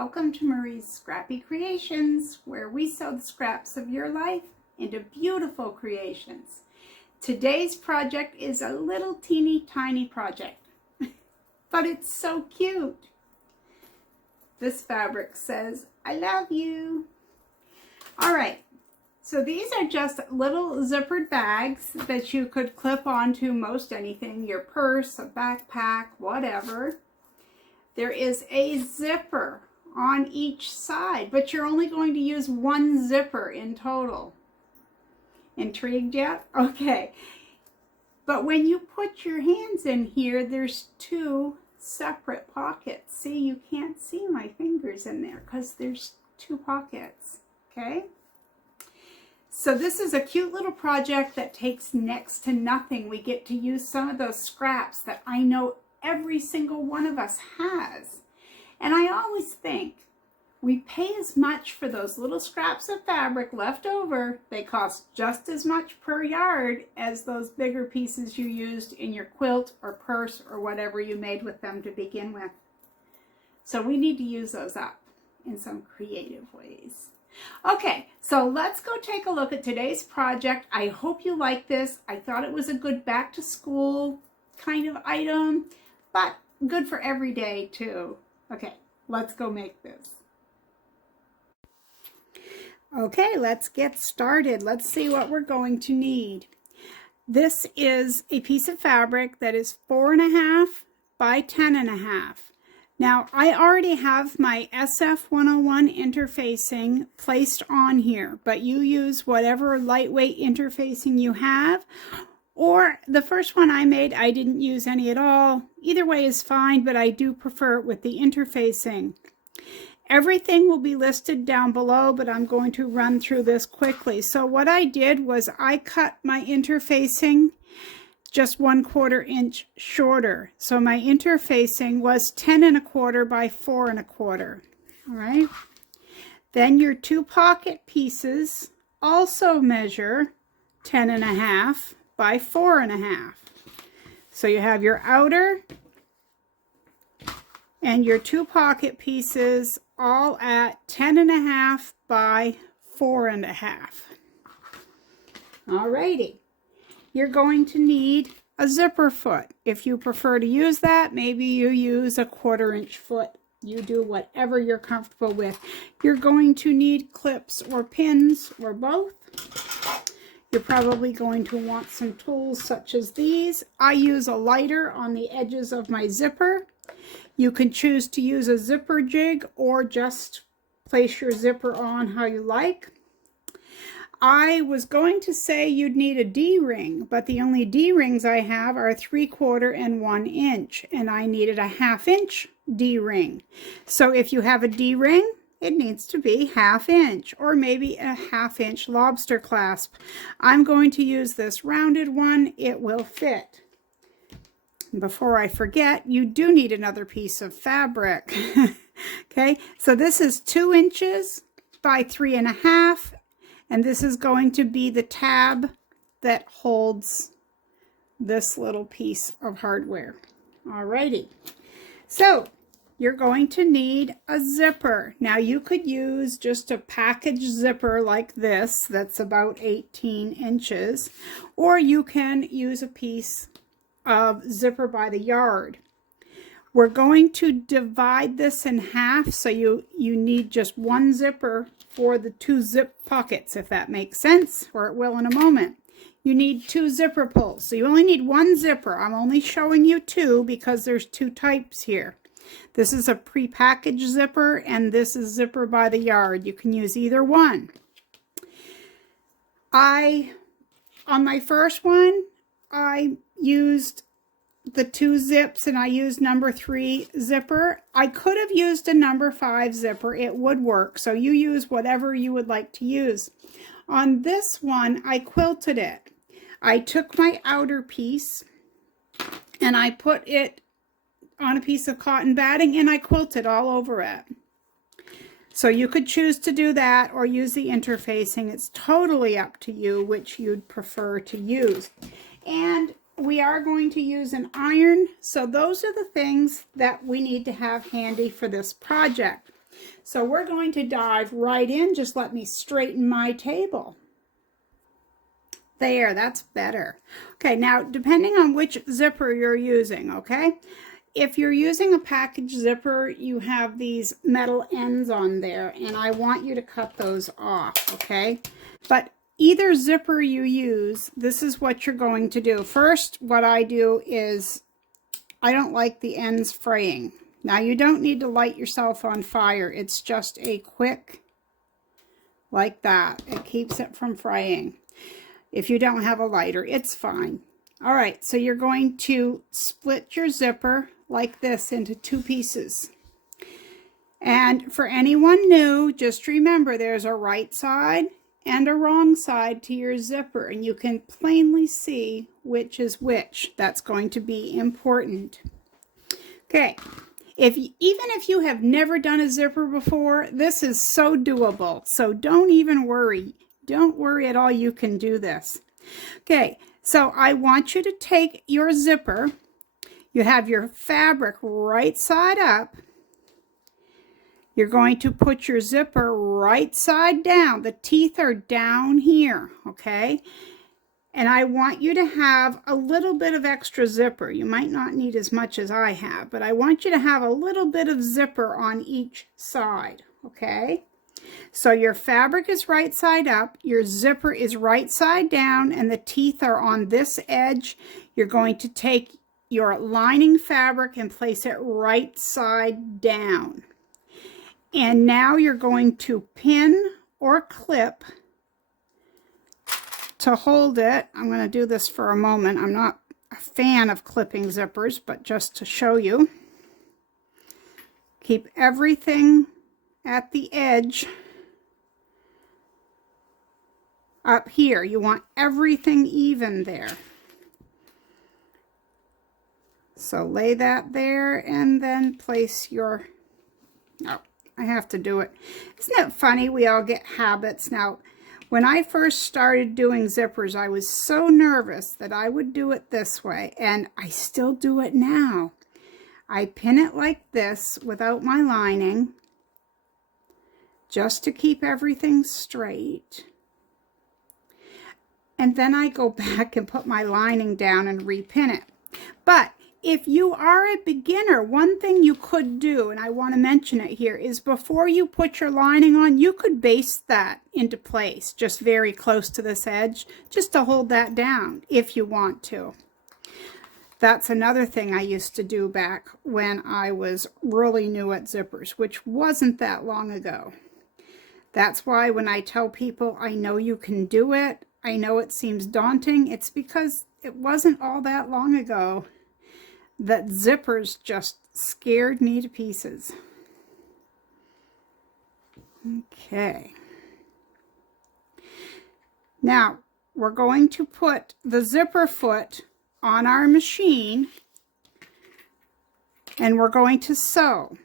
welcome to Marie's Scrappy Creations, where we sew the scraps of your life into beautiful creations. Today's project is a little teeny tiny project, but it's so cute. This fabric says, "I love you." All right, so these are just little zippered bags that you could clip onto most anything, your purse, a backpack, whatever. There is a zipper on each side, but you're only going to use one zipper in total. Intrigued yet? Okay. But when you put your hands in here, there's two separate pockets. See, you can't see my fingers in there because there's two pockets, okay? So this is a cute little project that takes next to nothing. We get to use some of those scraps that I know every single one of us has. And I always think we pay as much for those little scraps of fabric left over. They cost just as much per yard as those bigger pieces you used in your quilt or purse or whatever you made with them to begin with. So we need to use those up in some creative ways. Okay, so let's go take a look at today's project. I hope you like this. I thought it was a good back to school kind of item, but good for every day too. Okay, let's go make this. Okay, let's get started. Let's see what we're going to need. This is a piece of fabric that is 4.5 by 10.5. Now, I already have my SF101 interfacing placed on here, but you use whatever lightweight interfacing you have. Or the first one I made, I didn't use any at all. Either way is fine, but I do prefer it with the interfacing. Everything will be listed down below, but I'm going to run through this quickly. So what I did was I cut my interfacing just 1/4 inch shorter. So my interfacing was 10.25 by 4.25. All right. Then your two pocket pieces also measure 10.5 by 4.5. So you have your outer and your two pocket pieces all at 10.5 by 4.5. Alrighty. You're going to need a zipper foot. If you prefer to use that, maybe you use a 1/4 inch foot. You do whatever you're comfortable with. You're going to need clips or pins or both. You're probably going to want some tools such as these. I use a lighter on the edges of my zipper. You can choose to use a zipper jig or just place your zipper on how you like. I was going to say you'd need a D-ring, but the only D-rings I have are 3/4 and 1 inch, and I needed a 1/2 inch D-ring. So if you have a D-ring, it needs to be 1/2 inch or maybe a 1/2 inch lobster clasp. I'm going to use this rounded one. It will fit. Before I forget, you do need another piece of fabric. Okay, so this is 2 inches by 3.5, and this is going to be the tab that holds this little piece of hardware. Alrighty, so you're going to need a zipper. Now you could use just a package zipper like this that's about 18 inches, or you can use a piece of zipper by the yard. We're going to divide this in half, so you need just one zipper for the two zip pockets, if that makes sense, or it will in a moment. You need two zipper pulls, so you only need one zipper. I'm only showing you two because there's two types here. This is a pre-packaged zipper, and this is zipper by the yard. You can use either one. On my first one, I used the 2 zips, and I used number 3 zipper. I could have used a number 5 zipper. It would work. So you use whatever you would like to use. On this one, I quilted it. I took my outer piece and I put it on a piece of cotton batting and I quilted all over it. So you could choose to do that or use the interfacing. It's totally up to you which you'd prefer to use. And we are going to use an iron, so those are the things that we need to have handy for this project. So we're going to dive right in. Just let me straighten my table. There, that's better. Okay, now depending on which zipper you're using, okay? If you're using a package zipper, you have these metal ends on there, and I want you to cut those off, okay? But either zipper you use, this is what you're going to do. First, what I do is I don't like the ends fraying. Now, you don't need to light yourself on fire. It's just a quick, like that. It keeps it from fraying. If you don't have a lighter, it's fine. All right, so you're going to split your zipper like this into 2 pieces. And for anyone new, just remember there's a right side and a wrong side to your zipper, and you can plainly see which is which. That's going to be important. Okay, even if you have never done a zipper before, this is so doable. So don't even worry. Don't worry at all, you can do this. Okay, so I want you to take your zipper. You have your fabric right side up. You're going to put your zipper right side down. The teeth are down here, okay? And I want you to have a little bit of extra zipper. You might not need as much as I have, but I want you to have a little bit of zipper on each side, okay? So your fabric is right side up, your zipper is right side down, and the teeth are on this edge. You're going to take your lining fabric and place it right side down. And now you're going to pin or clip to hold it. I'm going to do this for a moment. I'm not a fan of clipping zippers, but just to show you. Keep everything at the edge up here. You want everything even there. So lay that there and then place your, oh, I have to do it. Isn't it funny? We all get habits. Now, when I first started doing zippers, I was so nervous that I would do it this way, and I still do it now. I pin it like this without my lining, just to keep everything straight. And then I go back and put my lining down and repin it. But if you are a beginner, one thing you could do, and I want to mention it here, is before you put your lining on, you could baste that into place, just very close to this edge, just to hold that down if you want to. That's another thing I used to do back when I was really new at zippers, which wasn't that long ago. That's why when I tell people I know you can do it, I know it seems daunting, it's because it wasn't all that long ago that zippers just scared me to pieces. Okay. Now, we're going to put the zipper foot on our machine, and we're going to sew.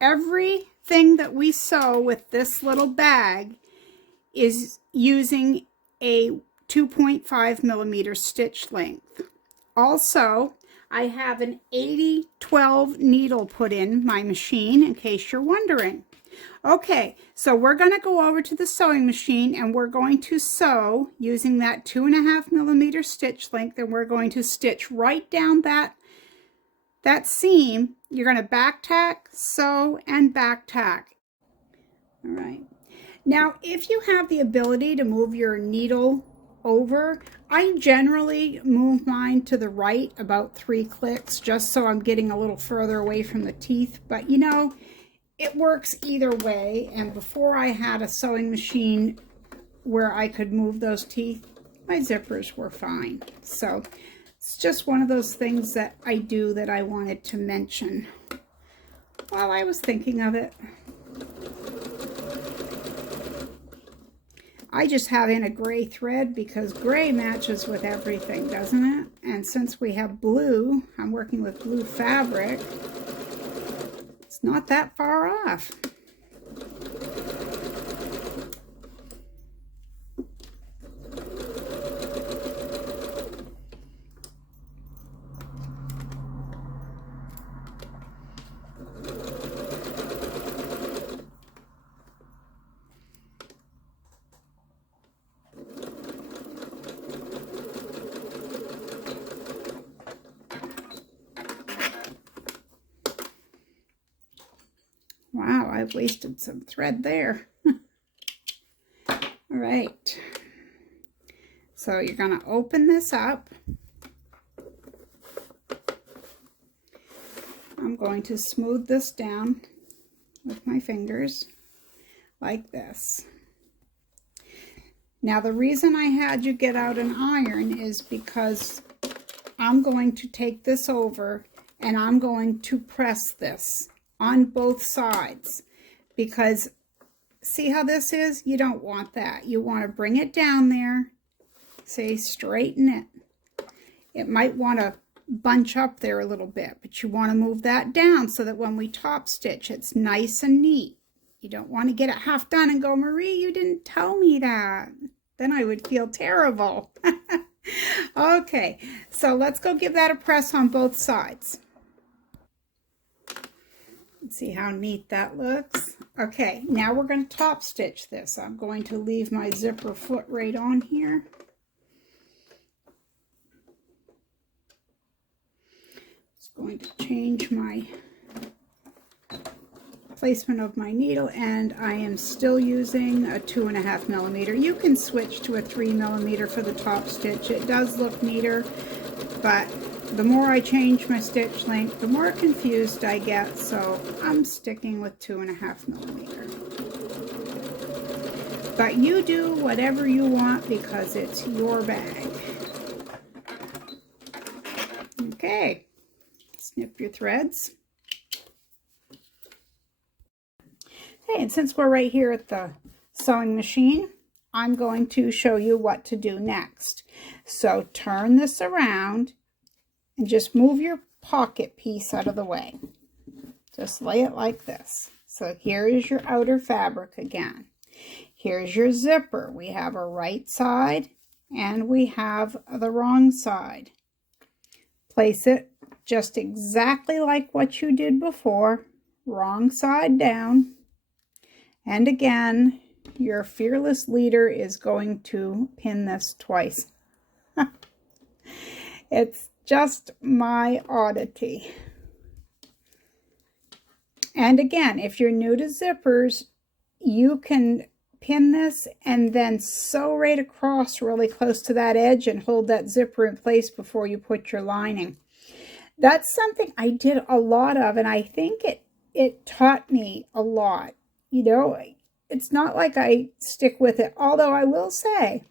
Everything that we sew with this little bag is using a 2.5 millimeter stitch length. Also, I have an 80-12 needle put in my machine, in case you're wondering. Okay, so we're going to go over to the sewing machine, and we're going to sew using that 2.5 millimeter stitch length, and we're going to stitch right down that seam. You're going to back tack, sew, and back tack. All right. Now, if you have the ability to move your needle over, I generally move mine to the right about 3 clicks, just so I'm getting a little further away from the teeth. But you know, it works either way. And before I had a sewing machine where I could move those teeth, my zippers were fine. So it's just one of those things that I do that I wanted to mention while I was thinking of it. I just have in a gray thread because gray matches with everything, doesn't it? And since we have blue, I'm working with blue fabric, it's not that far off. I've wasted some thread there. All right. So you're going to open this up. I'm going to smooth this down with my fingers like this. Now the reason I had you get out an iron is because I'm going to take this over and I'm going to press this on both sides, because see how this is? You don't want that. You want to bring it down there, say straighten it. It might want to bunch up there a little bit, but you want to move that down so that when we top stitch, it's nice and neat. You don't want to get it half done and go, Marie, you didn't tell me that. Then I would feel terrible. Okay, so let's go give that a press on both sides. See how neat that looks? Okay, now we're going to top stitch this. I'm going to leave my zipper foot right on here. Just going to change my placement of my needle, and I am still using a 2.5 millimeter. You can switch to a 3 millimeter for the top stitch. It does look neater, but the more I change my stitch length, the more confused I get, so I'm sticking with 2.5 millimeter. But you do whatever you want because it's your bag. Okay, snip your threads. Okay, and since we're right here at the sewing machine, I'm going to show you what to do next. So turn this around and just move your pocket piece out of the way. Just lay it like this. So here is your outer fabric again. Here's your zipper. We have a right side and we have the wrong side. Place it just exactly like what you did before, wrong side down. And again, your fearless leader is going to pin this twice. It's just my oddity. And again, if you're new to zippers, you can pin this and then sew right across really close to that edge and hold that zipper in place before you put your lining. That's something I did a lot of, and I think it taught me a lot. You know, it's not like I stick with it, although I will say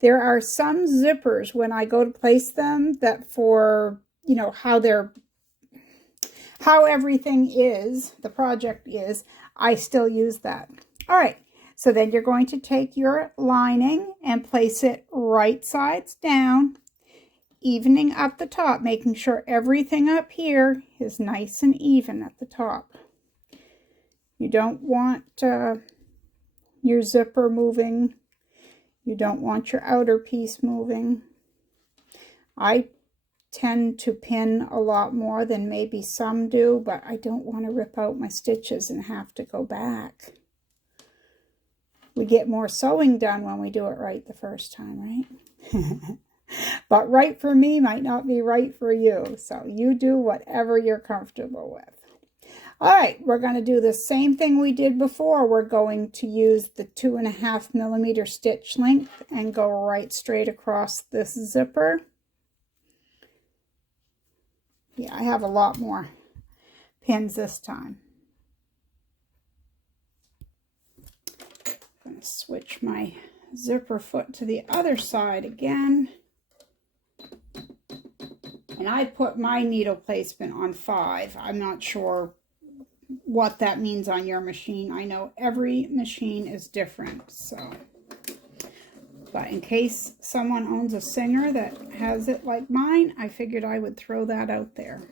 there are some zippers when I go to place them that for, you know, how everything is, the project is, I still use that. All right, so then you're going to take your lining and place it right sides down, evening up the top, making sure everything up here is nice and even at the top. You don't want your zipper moving. You don't want your outer piece moving. I tend to pin a lot more than maybe some do, but I don't want to rip out my stitches and have to go back. We get more sewing done when we do it right the first time, right? But right for me might not be right for you, so you do whatever you're comfortable with. All right, we're going to do the same thing we did before. We're going to use the 2.5 millimeter stitch length and go right straight across this zipper. Yeah, I have a lot more pins this time. I'm going to switch my zipper foot to the other side again. And I put my needle placement on 5. I'm not sure what that means on your machine. I know every machine is different, so. But in case someone owns a Singer that has it like mine, I figured I would throw that out there.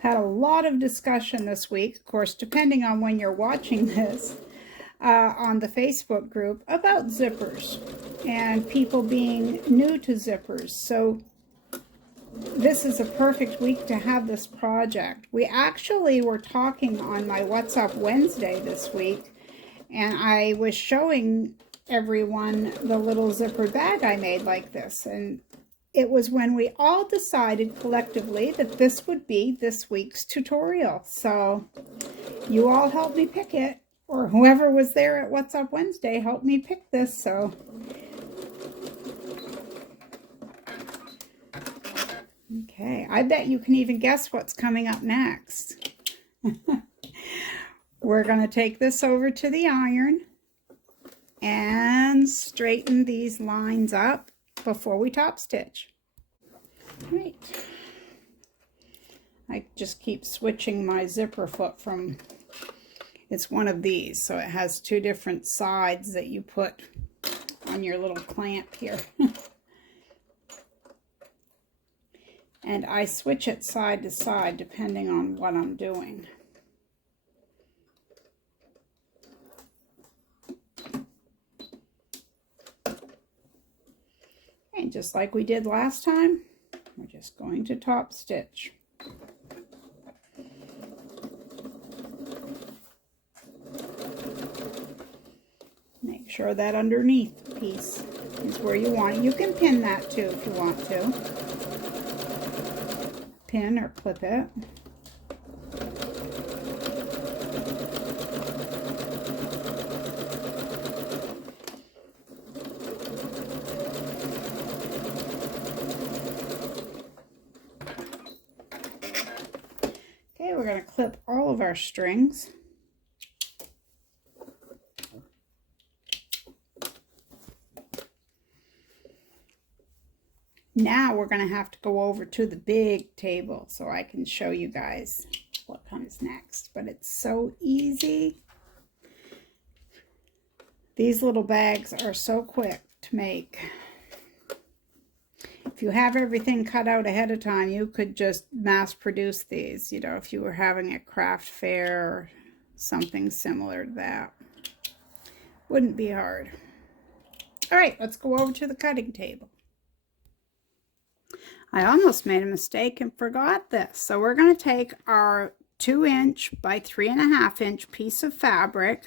Had a lot of discussion this week, of course, depending on when you're watching this, on the Facebook group about zippers and people being new to zippers. So this is a perfect week to have this project. We actually were talking on my What's Up Wednesday this week, and I was showing everyone the little zipper bag I made like this. And it was when we all decided collectively that this would be this week's tutorial. So you all helped me pick it, or whoever was there at What's Up Wednesday helped me pick this. So okay, I bet you can even guess what's coming up next. We're going to take this over to the iron and straighten these lines up before we top stitch. Right. I just keep switching my zipper foot from, it's one of these, so it has two different sides that you put on your little clamp here. And I switch it side to side depending on what I'm doing. And just like we did last time, we're just going to top stitch. Make sure that underneath piece is where you want it. You can pin that too if you want to. Pin or clip it. Okay, we're going to clip all of our strings. Now we're going to have to go over to the big table so I can show you guys what comes next. But it's so easy. These little bags are so quick to make. If you have everything cut out ahead of time, you could just mass produce these, you know, if you were having a craft fair or something similar to that. Wouldn't be hard. All right, let's go over to the cutting table. I almost made a mistake and forgot this. So we're going to take our 2" by 3.5" piece of fabric,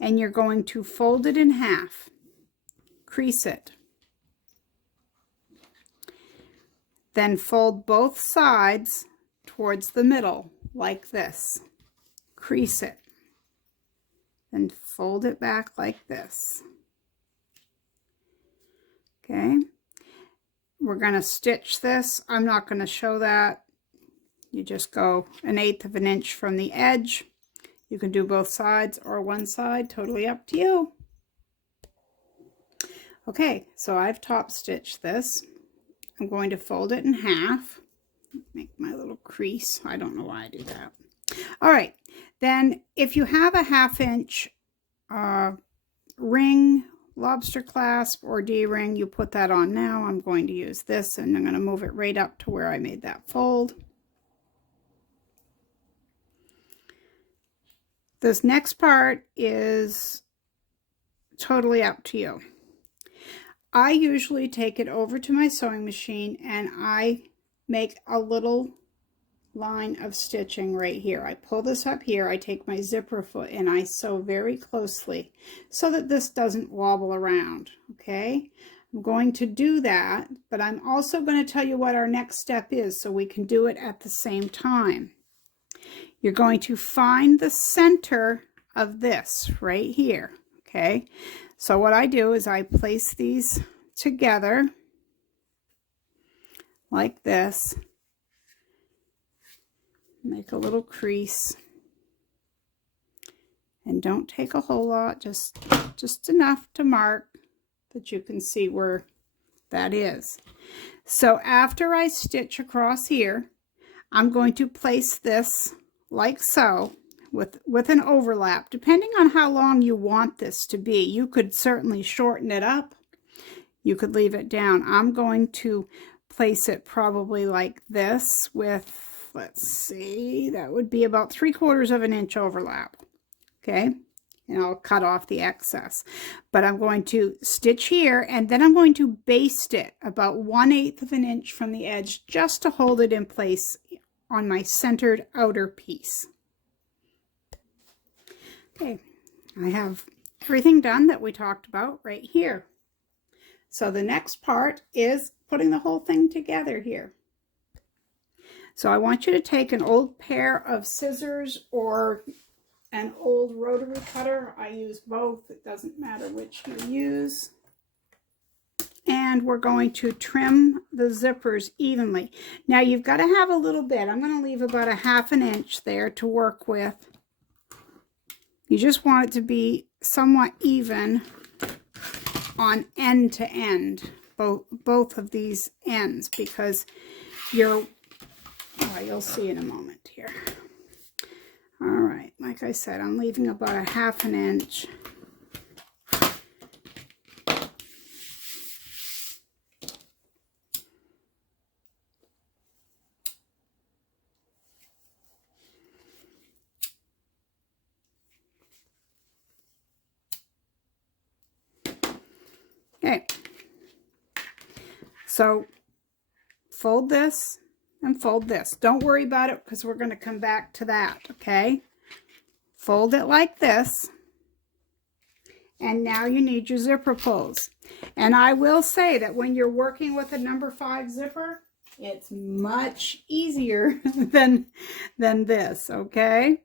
and you're going to fold it in half, crease it. Then fold both sides towards the middle like this. Crease it. Then fold it back like this. Okay. We're going to stitch this. I'm not going to show that. You just go 1/8 inch from the edge. You can do both sides or one side, totally up to you. Okay, so I've top stitched this. I'm going to fold it in half. Make my little crease. I don't know why I do that. All right, then if you have a 1/2 inch ring, lobster clasp, or D-ring, you put that on now. I'm going to use this, and I'm going to move it right up to where I made that fold. This next part is totally up to you. I usually take it over to my sewing machine and I make a little line of stitching right here. I pull this up here, I take my zipper foot and I sew very closely so that this doesn't wobble around, okay? I'm going to do that, but I'm also going to tell you what our next step is so we can do it at the same time. You're going to find the center of this right here, okay? So what I do is I place these together like this. Make a little crease. And don't take a whole lot, just enough to mark that you can see where that is. So after I stitch across here, I'm going to place this like so, with an overlap, depending on how long you want this to be. You could certainly shorten it up. You could leave it down. I'm going to place it probably like this with, let's see, that would be about 3/4 inch overlap. Okay, and I'll cut off the excess. But I'm going to stitch here, and then I'm going to baste it about 1/8 inch from the edge just to hold it in place on my centered outer piece. Okay, I have everything done that we talked about right here. So the next part is putting the whole thing together here. So I want you to take an old pair of scissors or an old rotary cutter. I use both. It doesn't matter which you use. And we're going to trim the zippers evenly. Now you've got to have a little bit. I'm going to leave about a ½ inch there to work with. You just want it to be somewhat even on end to end, both of these ends, because you'll see in a moment here. All right, like I said, I'm leaving about a ½ inch. Okay, so fold this and fold this. Don't worry about it because we're going to come back to that, okay? Fold it like this. And now you need your zipper pulls. And I will say that when you're working with a number 5 zipper, it's much easier than this, okay?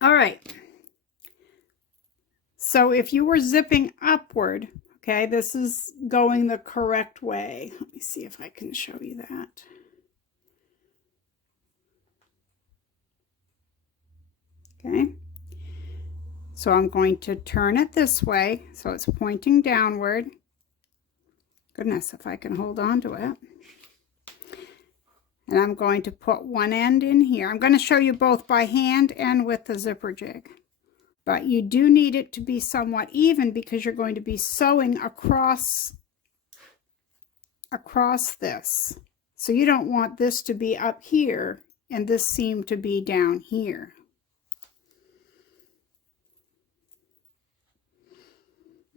All right. So if you were zipping upward, okay, this is going the correct way. Let me see if I can show you that. Okay. So I'm going to turn it this way so it's pointing downward. Goodness, if I can hold on to it. And I'm going to put one end in here. I'm going to show you both by hand and with the zipper jig. But you do need it to be somewhat even because you're going to be sewing across this. So you don't want this to be up here and this seam to be down here.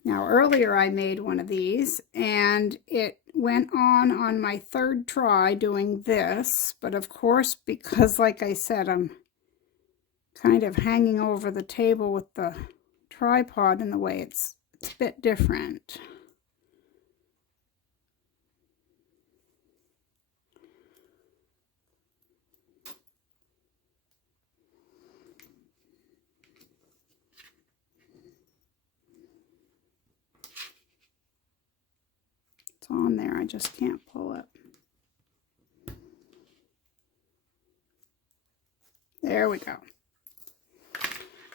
Now earlier I made one of these and it went on my 3rd try doing this, but of course, because like I said, I'm kind of hanging over the table with the tripod in the way, it's a bit different. It's on there, I just can't pull it. There we go.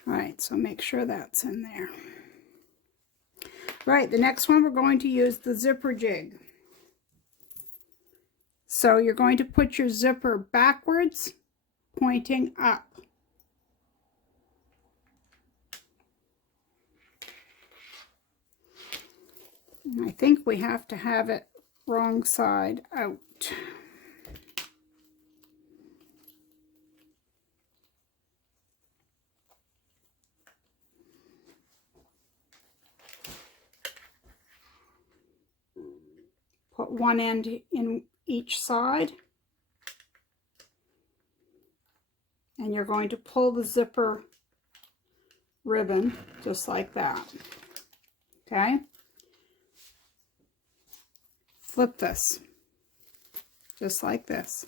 All right, so make sure that's in there. Right, the next one we're going to use the zipper jig. So you're going to put your zipper backwards, pointing up. And I think we have to have it wrong side out. Put one end in each side. And you're going to pull the zipper ribbon just like that. Okay? Flip this just like this.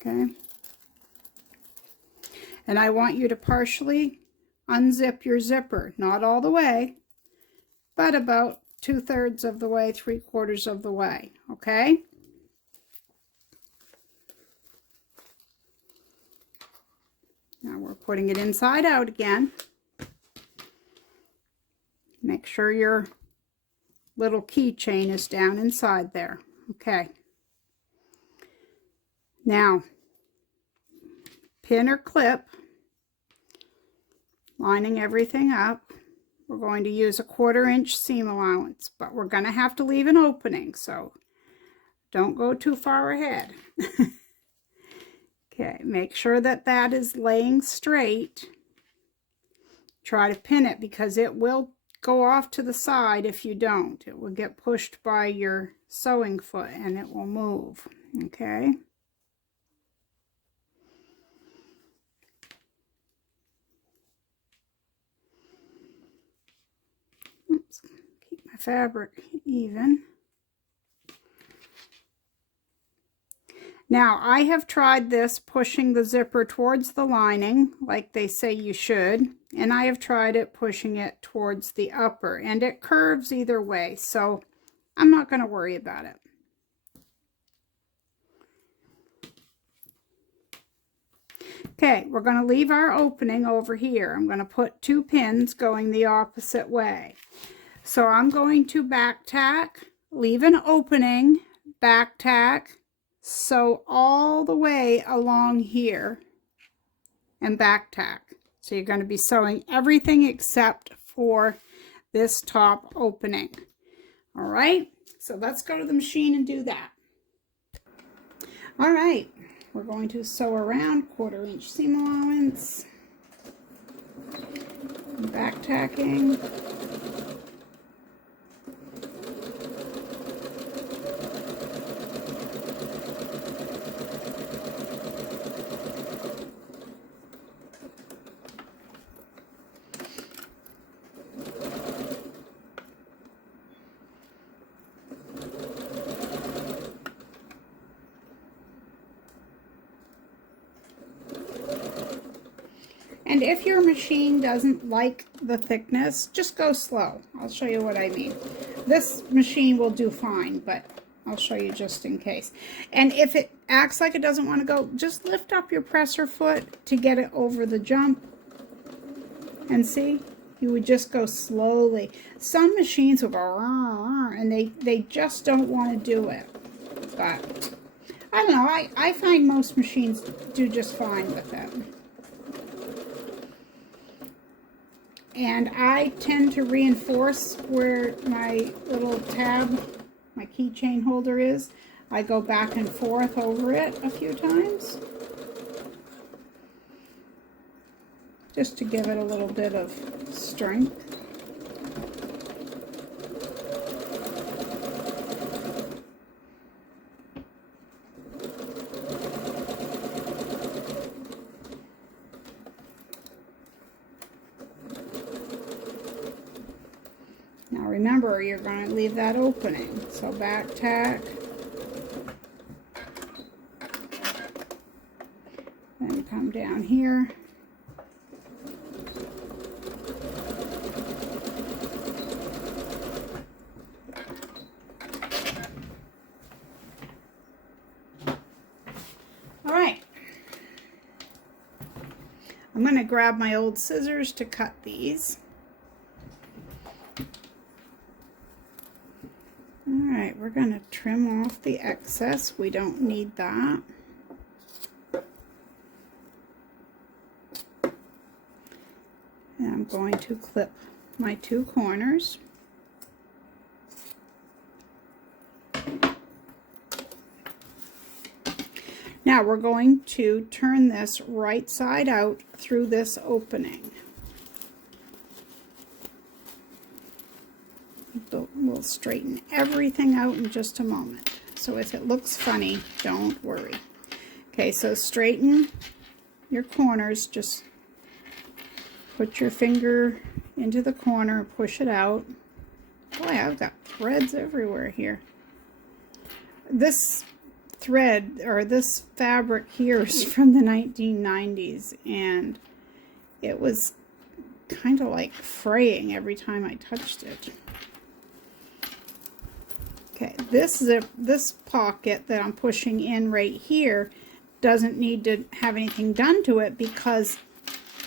Okay? And I want you to partially unzip your zipper, not all the way, but about 2/3 of the way, 3/4 of the way. Okay? Now we're putting it inside out again. Make sure your little keychain is down inside there. Okay. Now, pin or clip, lining everything up. We're going to use a 1/4 inch seam allowance, but we're going to have to leave an opening, so don't go too far ahead. Okay, make sure that that is laying straight. Try to pin it because it will go off to the side if you don't. It will get pushed by your sewing foot and it will move. Okay. Oops, keep my fabric even. Now, I have tried this pushing the zipper towards the lining, like they say you should, and I have tried it pushing it towards the upper, and it curves either way, so I'm not going to worry about it. Okay, we're going to leave our opening over here. I'm going to put 2 pins going the opposite way. So I'm going to back tack, leave an opening, back tack, sew all the way along here, and back tack. So you're going to be sewing everything except for this top opening. All right, so let's go to the machine and do that. All right, we're going to sew around 1/4 inch seam allowance, back tacking. And if your machine doesn't like the thickness, just go slow. I'll show you what I mean. This machine will do fine, but I'll show you just in case. And if it acts like it doesn't want to go, just lift up your presser foot to get it over the jump. And see, you would just go slowly. Some machines will go, and they just don't want to do it. But I don't know, I find most machines do just fine with it. And I tend to reinforce where my little tab, my keychain holder is. I go back and forth over it a few times, just to give it a little bit of strength. Now remember, you're going to leave that opening. So back tack, then come down here. All right. I'm going to grab my old scissors to cut these. Alright, we're going to trim off the excess. We don't need that. And I'm going to clip my 2 corners. Now we're going to turn this right side out through this opening. We'll straighten everything out in just a moment. So if it looks funny, don't worry. Okay, so straighten your corners. Just put your finger into the corner, push it out. Boy, I've got threads everywhere here. This thread, or this fabric here, is from the 1990s, and it was kind of like fraying every time I touched it. Okay, this pocket that I'm pushing in right here doesn't need to have anything done to it because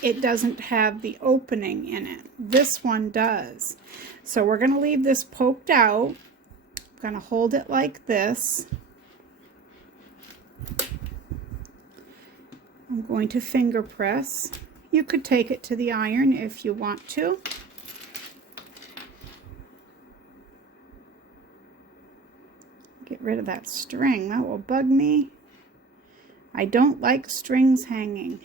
it doesn't have the opening in it. This one does. So we're going to leave this poked out. I'm going to hold it like this. I'm going to finger press. You could take it to the iron if you want to. Get rid of that string. That will bug me. I don't like strings hanging.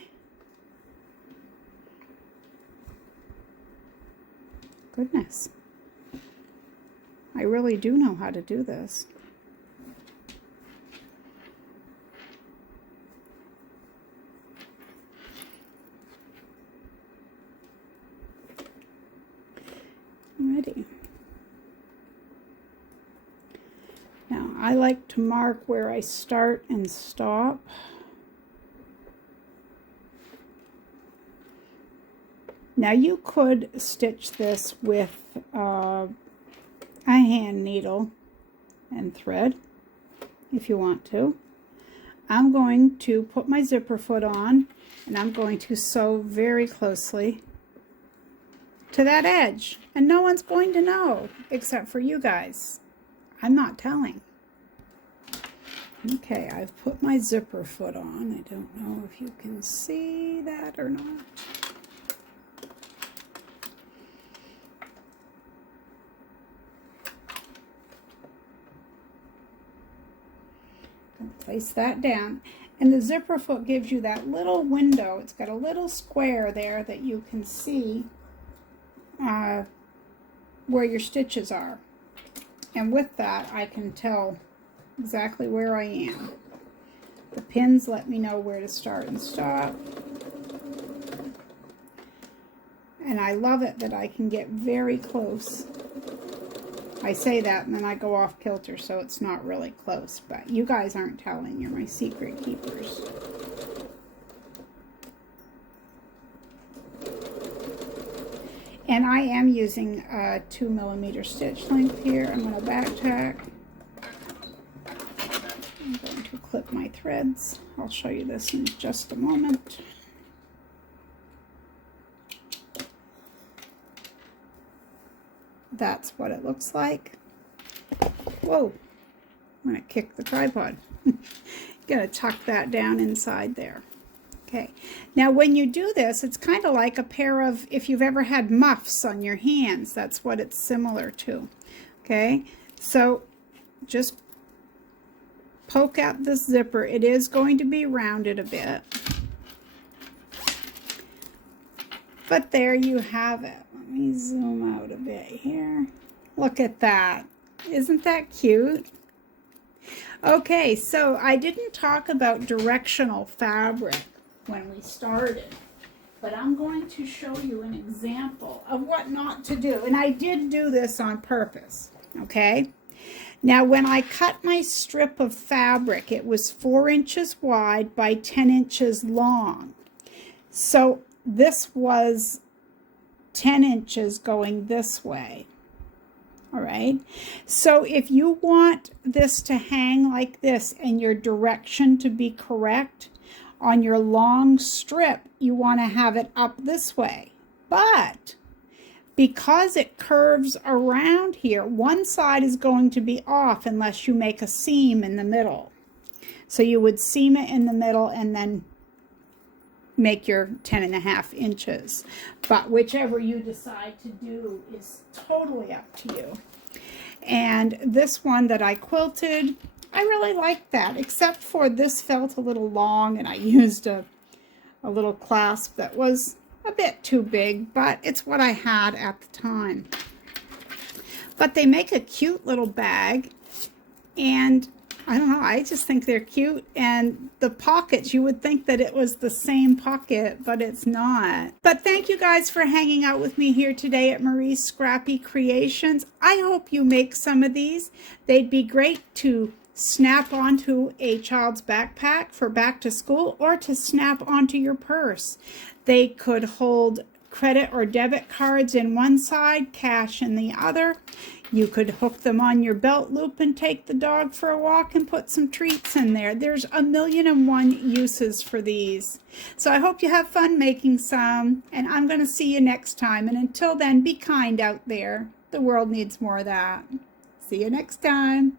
Goodness. I really do know how to do this. Ready. I like to mark where I start and stop. Now you could stitch this with a hand needle and thread if you want to. I'm going to put my zipper foot on and I'm going to sew very closely to that edge, and no one's going to know except for you guys. I'm not telling. Okay, I've put my zipper foot on. I don't know if you can see that or not. Place that down, and the zipper foot gives you that little window. It's got a little square there that you can see where your stitches are, and with that I can tell exactly where I am. The pins let me know where to start and stop, and I love it that I can get very close. I say that and then I go off kilter, so it's not really close, but you guys aren't telling. You're my secret keepers. And I am using a 2mm stitch length here. I'm going to back tack. I'm going to clip my threads. I'll show you this in just a moment. That's what it looks like. Whoa, I'm going to kick the tripod. Going to tuck that down inside there. Okay, now when you do this, it's kind of like a pair of, if you've ever had muffs on your hands, that's what it's similar to. Okay, so just poke out this zipper. It is going to be rounded a bit. But there you have it. Let me zoom out a bit here. Look at that. Isn't that cute? Okay, so I didn't talk about directional fabric when we started, but I'm going to show you an example of what not to do. And I did do this on purpose, okay? Now, when I cut my strip of fabric, it was 4 inches wide by 10 inches long. So this was 10 inches going this way. All right, so if you want this to hang like this and your direction to be correct on your long strip, you want to have it up this way. But because it curves around here, one side is going to be off unless you make a seam in the middle. So you would seam it in the middle and then make your 10.5 inches. But whichever you decide to do is totally up to you. And this one that I quilted, I really like that, except for this felt a little long and I used a little clasp that was a bit too big, but it's what I had at the time. But they make a cute little bag, and I don't know, I just think they're cute. And the pockets, you would think that it was the same pocket, but it's not. But thank you guys for hanging out with me here today at Marie's Scrappy Creations. I hope you make some of these. They'd be great to snap onto a child's backpack for back to school, or to snap onto your purse. They could hold credit or debit cards in one side, cash in the other. You could hook them on your belt loop and take the dog for a walk and put some treats in there. There's 1,000,001 uses for these. So I hope you have fun making some, and I'm going to see you next time. And until then, be kind out there. The world needs more of that. See you next time.